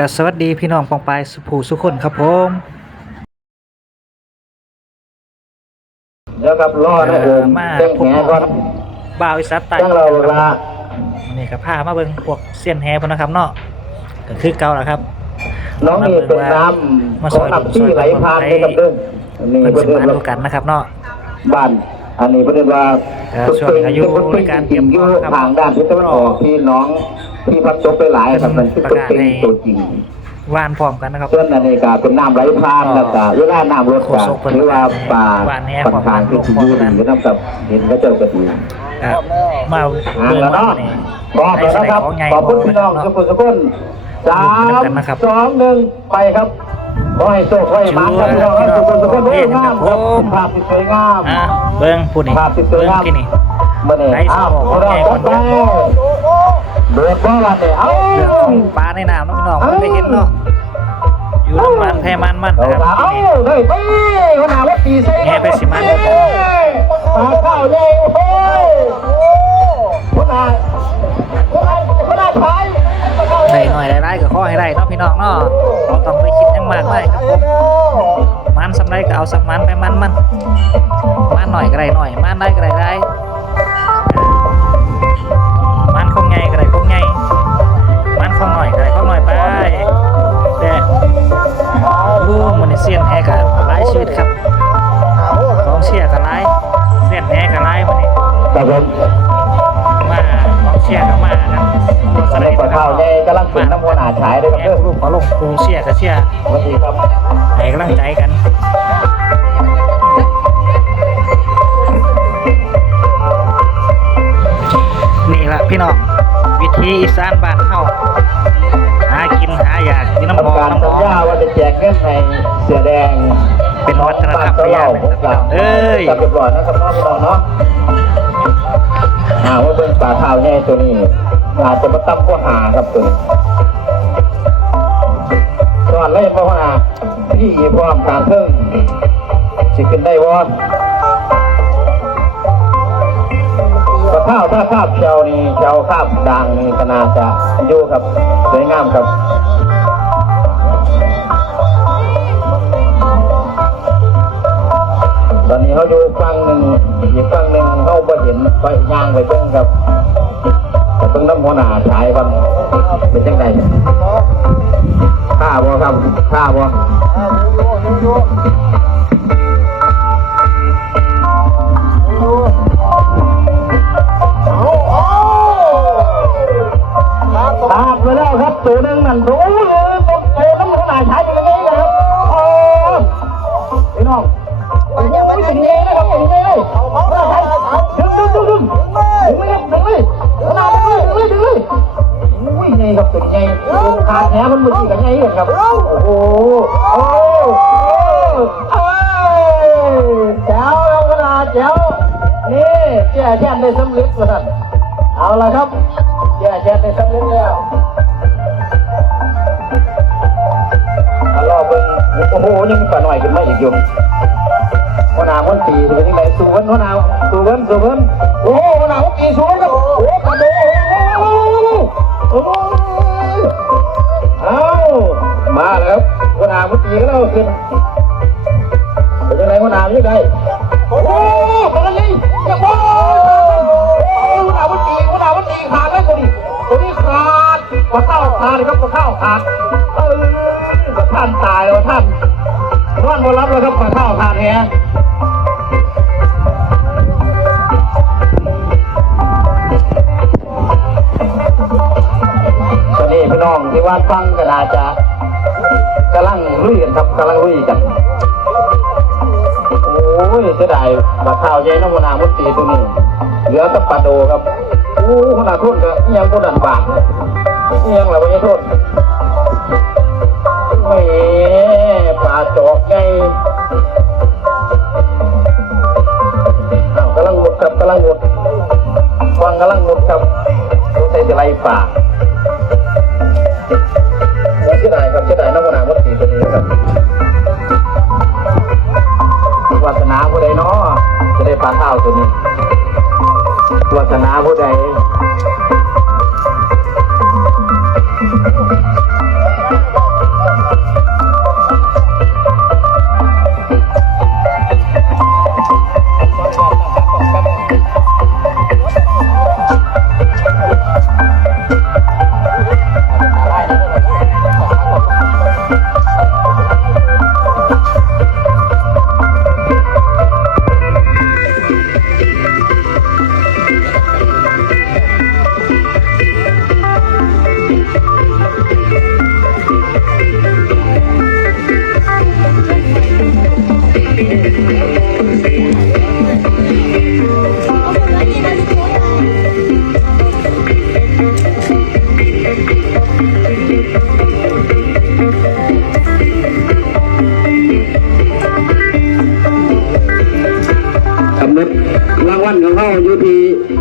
ก็สวัสดีพี่น้องปองปายสุภูสุคนครับผมเดี๋ยวครับรอนะผมมาเจ้งพบแหหมอก่อนครับบ่าวอิสัตไตเจ้งเราละนี่ก็พามาเบิ่งพวกเสี้ยนแฮพนนะครับเนาะก็คือเก่าแล้วครับน้องนี่เป็นน้มาำซขอองยน้ำที่ไหลผ่านไปกับเรื่องนี่เพิ่นเพื่สิอนมาว่าดูกันนะครับเนาะบ้านอันนี้เพื่อนว่าเอ่อช่วงนี้อายุในการเตรียมพร้อมครับทางด้านที่ตะวันออกที่น้อง ที่พัดจบไปหลายครับมันคือประกาศเป็นให้ตัวจริงว่านพร้อมกันนะครับส่วนอันนี้ก็เป็นน้ำไหลผ่านแล้วก็เวลาน้ำลดก็โฆษกเพิ่นหรือว่าป่าบ้านแหค่อนข้างที่จะอยู่ดีก็ต้องกับเห็นก็เจอกระดีครับมาอ่าเบิ่งแล้วว่าเนาะนี่พร้อมแล้วนะครับของใหญ่ขอบคุณพี่น้องทุกคนทุกคนสามสองหนึ่งไปครับขอให้โชคขอให้มันครับพี่น้องทุกคนทุกคนโอ้ยงามครับภาพที่สวยงามอะเบิ่งพูดนี่ภาพที่สวยเบิ่งงามที่นี่เมื่อนี้อ้าวเราจัดไปเดือด บ้านเนี่ยเอ้าเรื่องของปลาในน้ำเนาะพี่น้องไม่ได้เห็นเนาะอยู่น้ำมันแพมันมันเอานะครับเอ้าที่นี่เฮ้ยไปวันหาวัดตีใส่แง่ไปสิมันปลาข้าวใหญ่โอ้ยวันหาวันหาขายได้หน่อยได้ได้ก็ขอให้ได้เนาะพี่น้องเนาะเราต้องไปคิดอยังมากเลยครับผมมันสำไรก็เอาสักมันไปมันมันมันหน่อยก็ได้หน่อยมันได้ก็ได้ได้ ครับผมมากองเชียร์กับมาครับตัวสอันไลนี้ด์ปลาข้าวใหญ่กำลังเป็นน้ำมันอาฉายเลยครับแง่เด้อลูกขอลงกูเชียร์กับเชียร์สวัสดีครับให้กำลังใจกันนี่ละพี่น้องวิธีอีสานบ้านเฮาหากินหาอยากกินน้ำหอมการน้ำหสัอญมญาว่าจะแจกเงินให้เสือแดงเป็นวัฒนธรรมบ้านอย่างหนึ่งครับพี่น้องเอ้ยจับเรียบร้อยนะครับน้องพี่น้องเนาะ อ่าว่าเป็นปลาข้าวใหญ่ตัวนี้อาจจะมาตั้มก็หาครับตัวตอนเล่นพ่อหาพี่พร้อมทางเพิ่งสิขึ้นได้วอนปลาข้าวถ้าคาบเชานี่เชาคาบด่างนี่ก็น่าจะอยู่ครับสวยงามครับ ตอนนี้เขาอยู่ฝั่งหนึ่งอีกฝั่งหนึ่งเขาไปเห็นไปย่างไปเบิ่งครับต่เบิ่งน้ำหัวหน้าชายก่อนเป็นจังไงข้าบ่ครับข้าบ่ตามไปแล้วครับตัวหนึงนั่นโอ้ยต้องเจอ ขาดแหมันมือกับไงครับ โอ้โหโอ้โอ้แจ๋วครับขนาแจ๋วนี่แก่แช่ได้สำเร็จแล้วท่านเอาละครับแก่แช่ได้สำเร็จแล้วมารอเบิ่งโอ้โหยังมีปลาหน่อยขึ้นมาอีกอยู่หัวหน้ามันตีเป็นยังไงสูวันหัวหน้าสูวันสูวันโอ้โหหัวหน้ามันตีสูวันครับ เข้าเลยครับปลาเข้าขาดเออท่านตายแล้วท่านนอนบนรับแล้วครับปลาเข้าขาดแฮตอนนี้พี่น้องที่ว่าฟังก็น่าจะกำลังลุยกันครับกำลังลุยกันโอ้ยเสียดายบาข้าวใหญ่น้ำมนามุตีตัวนี้เหลือแต่ปลาโดครับโอ้ขนาดทุนก็ยังคนนันบาง งดกวางกำลังงดครับต้องใช้จะไล่ป่าเชื่อได้ครับเชื่อได้นักวนาวัดสีตัวนี้ครับวาสนาผู้ใดเนาะจะได้ปลาข้าวตัวนี้วาสนาผู้ใด yeah, you be.